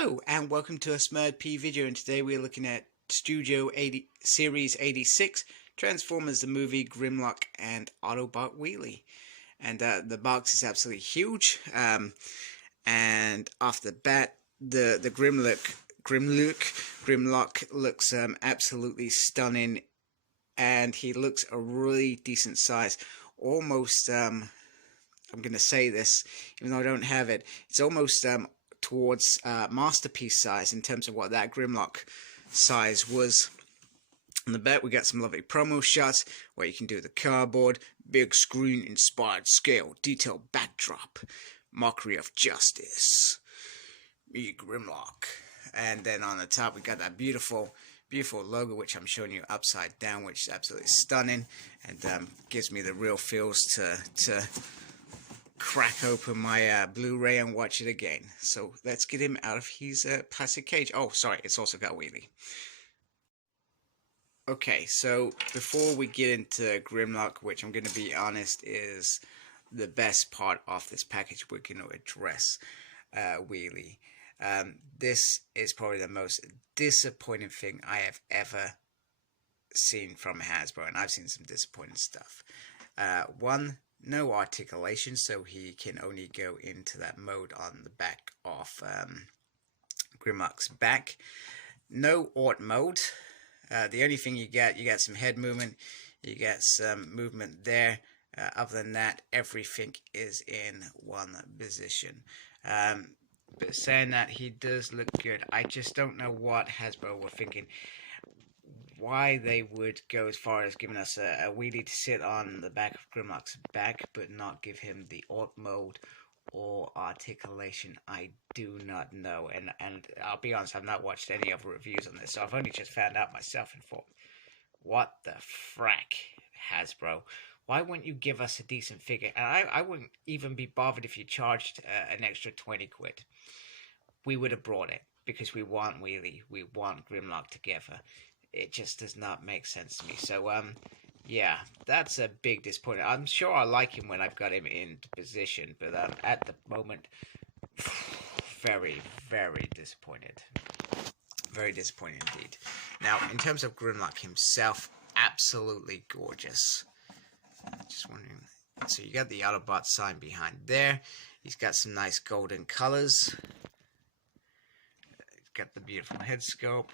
Hello and welcome to a Smurd P video, and today we're looking at Studio 80 Series 86 Transformers the movie, Grimlock and Autobot Wheelie. And the box is absolutely huge. And off the bat, the Grimlock looks absolutely stunning, and he looks a really decent size, almost I'm gonna say this even though I don't have it, it's almost towards masterpiece size in terms of what that Grimlock size was. On the back we got some lovely promo shots where you can do the cardboard, big screen inspired scale, detailed backdrop, mockery of justice, me Grimlock. And then on the top we got that beautiful logo, which I'm showing you upside down, which is absolutely stunning, and gives me the real feels to crack open my Blu-ray and watch it again. So let's get him out of his plastic cage. Oh, sorry, it's also got Wheelie. Okay, so before we get into Grimlock, which I'm going to be honest is the best part of this package, we're going to address Wheelie. This is probably the most disappointing thing I have ever seen from Hasbro, and I've seen some disappointing stuff. One, no articulation, so he can only go into that mode on the back of Grimlock's back. No Ort mode. The only thing you get some head movement, you get some movement there. Other than that, everything is in one position. But saying that, he does look good. I just don't know what Hasbro were thinking, why they would go as far as giving us a Wheelie to sit on the back of Grimlock's back, but not give him the Ort mode or articulation. I do not know, and I'll be honest, I've not watched any other reviews on this, so I've only just found out myself and thought, what the frack, Hasbro? Why wouldn't you give us a decent figure? And I wouldn't even be bothered if you charged an extra 20 quid. We would have brought it, because we want Wheelie, we want Grimlock together. It just does not make sense to me. So, yeah, that's a big disappointment. I'm sure I like him when I've got him into position, but at the moment, very, very disappointed. Very disappointed indeed. Now, in terms of Grimlock himself, absolutely gorgeous. Just wondering. So you got the Autobot sign behind there. He's got some nice golden colors. He's got the beautiful head sculpt.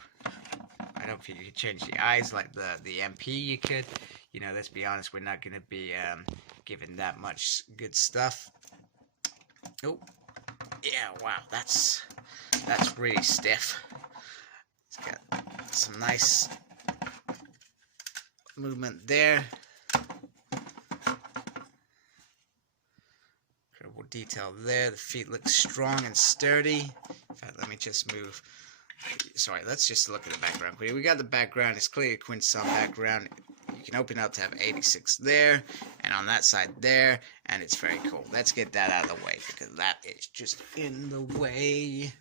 I don't think you could change the eyes like the MP you could. You know, let's be honest, we're not going to be given that much good stuff. Oh, yeah, wow, that's really stiff. It's got some nice movement there. Incredible detail there. The feet look strong and sturdy. In fact, let me just move. Sorry, let's just look at the background. We got the background. It's clearly a Quinson background. You can open up to have 86 there, and on that side there, and it's very cool. Let's get that out of the way, because that is just in the way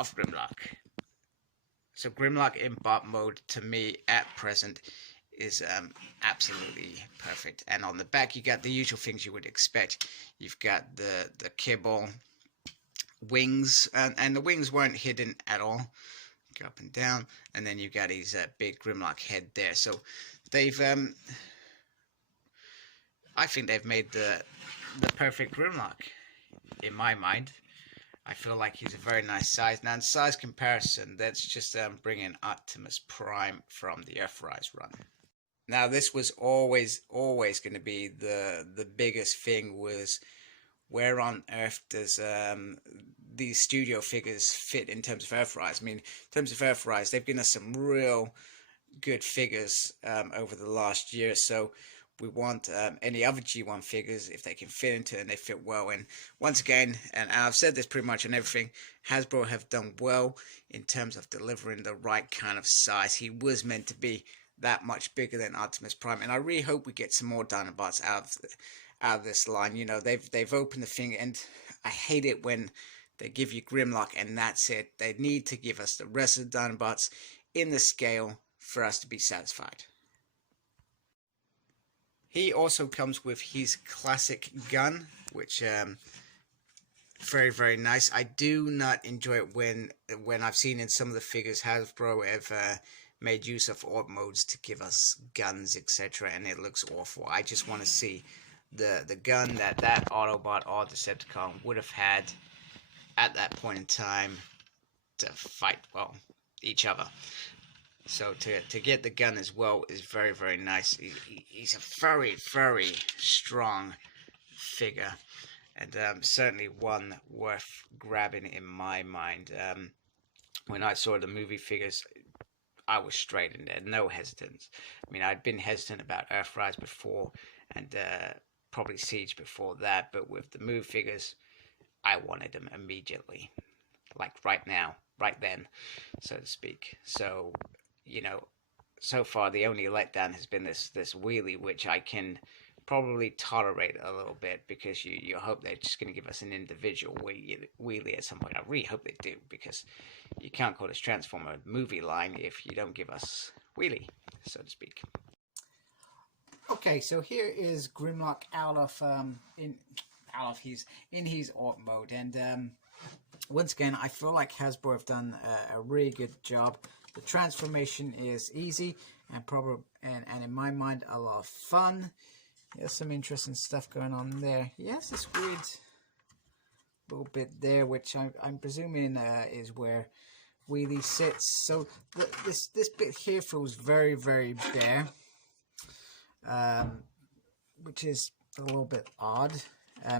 of Grimlock. So Grimlock in bot mode, to me, at present, is absolutely perfect. And on the back, you got the usual things you would expect. You've got the kibble wings, and the wings weren't hidden at all. Go up and down, and then you've got his big Grimlock head there. So they've I think they've made the perfect Grimlock in my mind. I feel like he's a very nice size. Now in size comparison, that's just bringing Optimus Prime from the Earthrise run. Now this was always going to be the biggest thing, was where on earth does these studio figures fit in terms of Earthrise? I mean, in terms of Earthrise, they've given us some real good figures over the last year. So we want any other G1 figures, if they can fit into it and they fit well. And once again, and I've said this pretty much on everything, Hasbro have done well in terms of delivering the right kind of size. He was meant to be that much bigger than Optimus Prime, and I really hope we get some more Dinobots out of this line. You know, they've opened the thing, and I hate it when they give you Grimlock and that's it. They need to give us the rest of the Dinobots in the scale for us to be satisfied. He also comes with his classic gun, which Very, very nice. I do not enjoy it when I've seen in some of the figures Hasbro have made use of AUG modes to give us guns, etc., and it looks awful. I just want to see the gun that Autobot or Decepticon would have had at that point in time to fight, well, each other. So to get the gun as well is very, very nice. He's a very, very strong figure, and certainly one worth grabbing in my mind. When I saw the movie figures, I was straight in there, no hesitance. I mean, I'd been hesitant about Earthrise before, and probably Siege before that, but with the movie figures, I wanted them immediately, like right now, right then, so to speak. So, you know, so far the only letdown has been this Wheelie, which I can probably tolerate a little bit because you hope they're just going to give us an individual Wheelie at some point. I really hope they do, because you can't call this Transformer movie line if you don't give us Wheelie, so to speak. Okay, so here is Grimlock out of his AUG mode, and once again, I feel like Hasbro have done a really good job. The transformation is easy and in my mind a lot of fun. There's some interesting stuff going on there. He has this weird little bit there, which I'm presuming is where Wheelie sits. So this bit here feels very, very bare, which is a little bit odd.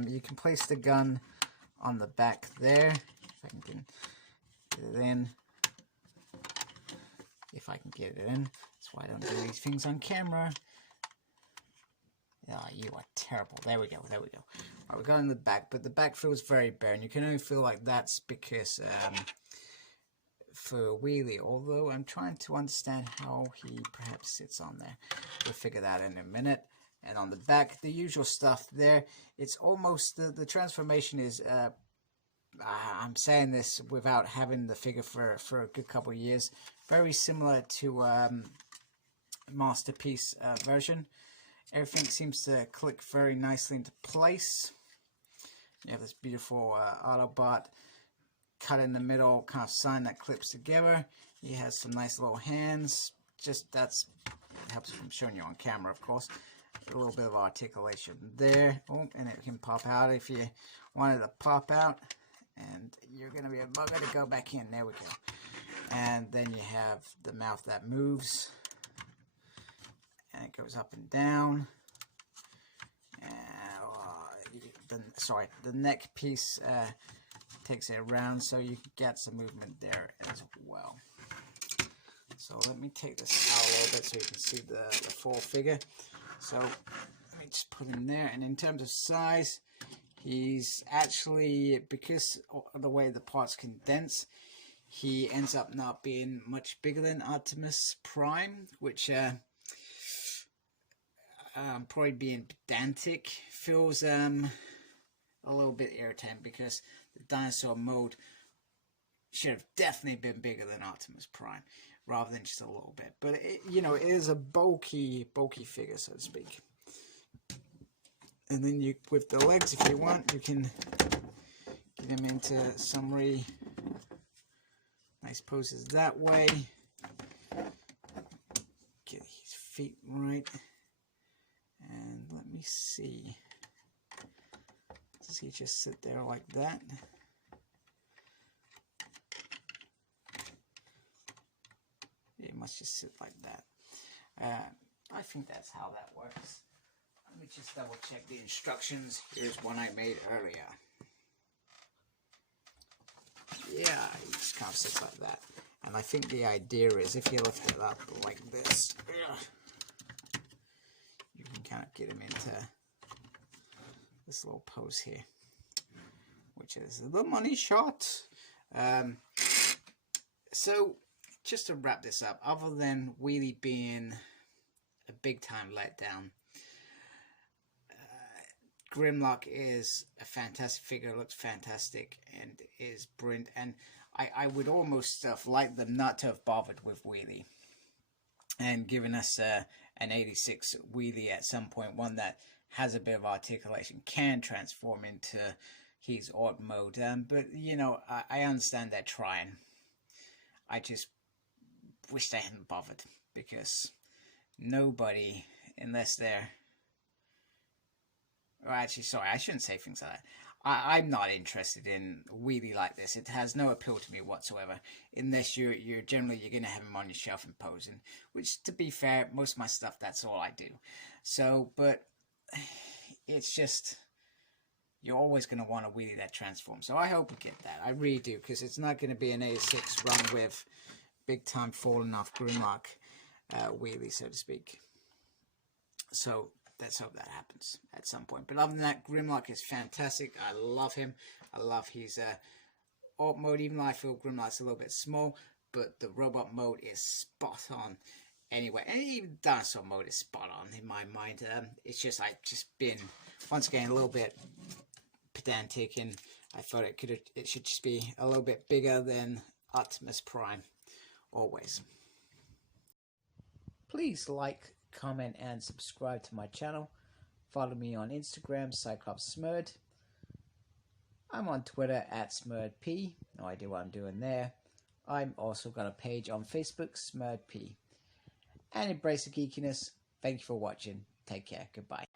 You can place the gun on the back there. If I can get it in. If I can get it in. That's why I don't do these things on camera. Oh, you are terrible. There we go. There we go. Right, we got in the back, but the back feels very bare, and you can only feel like that's because for Wheelie. Although I'm trying to understand how he perhaps sits on there. We'll figure that in a minute. And on the back, the usual stuff there. It's almost the transformation is. I'm saying this without having the figure for a good couple of years. Very similar to Masterpiece version. Everything seems to click very nicely into place. You have this beautiful Autobot cut in the middle kind of sign that clips together. He has some nice little hands. Just it helps from showing you on camera, of course. A little bit of articulation there. Oh, and it can pop out if you wanted to pop out. And you're going to be a bugger to go back in. There we go. And then you have the mouth that moves. And it goes up and down. And, the neck piece takes it around, so you can get some movement there as well. So let me take this out a little bit so you can see the full figure. So let me just put him there. And in terms of size, he's actually, because of the way the parts condense, he ends up not being much bigger than Optimus Prime, which probably being pedantic feels a little bit irritating, because the dinosaur mode should have definitely been bigger than Optimus Prime rather than just a little bit. But it is a bulky figure, so to speak. And then with the legs, if you want, you can get him into some really nice poses that way. Get his feet right. And let me see. Does he just sit there like that? He must just sit like that. I think that's how that works. Let me just double check the instructions. Here's one I made earlier. Yeah, he just kind of sits like that. And I think the idea is if you lift it up like this, you can kind of get him into this little pose here, which is the money shot. So just to wrap this up, other than Wheelie being a big time letdown, Grimlock is a fantastic figure, looks fantastic, and is brilliant. And I would almost have liked them not to have bothered with Wheelie and given us an 86 Wheelie at some point, one that has a bit of articulation, can transform into his art mode. But you know, I understand they're trying. I just wish they hadn't bothered, because nobody, unless they're, well, actually, sorry, I shouldn't say things like that. I'm not interested in Wheelie like this. It has no appeal to me whatsoever, unless you're generally you're gonna have him on your shelf and posing. Which, to be fair, most of my stuff, that's all I do. So, but it's just, you're always gonna want a Wheelie that transforms. So I hope we get that. I really do, because it's not gonna be an 86 run with big time falling off Grimlock Wheelie, so to speak. So let's hope that happens at some point. But other than that, Grimlock is fantastic. I love him. I love his alt mode, even though I feel Grimlock's a little bit small, but the robot mode is spot on anyway. And even dinosaur mode is spot on in my mind. It's just, I've just been, once again, a little bit pedantic, and I thought it should just be a little bit bigger than Optimus Prime, always. Please like, comment, and subscribe to my channel. Follow me on Instagram, Cyclops Smurd. I'm on Twitter at SmurdP. No idea what I'm doing there. I'm also got a page on Facebook, SmurdP. And embrace the geekiness. Thank you for watching. Take care. Goodbye.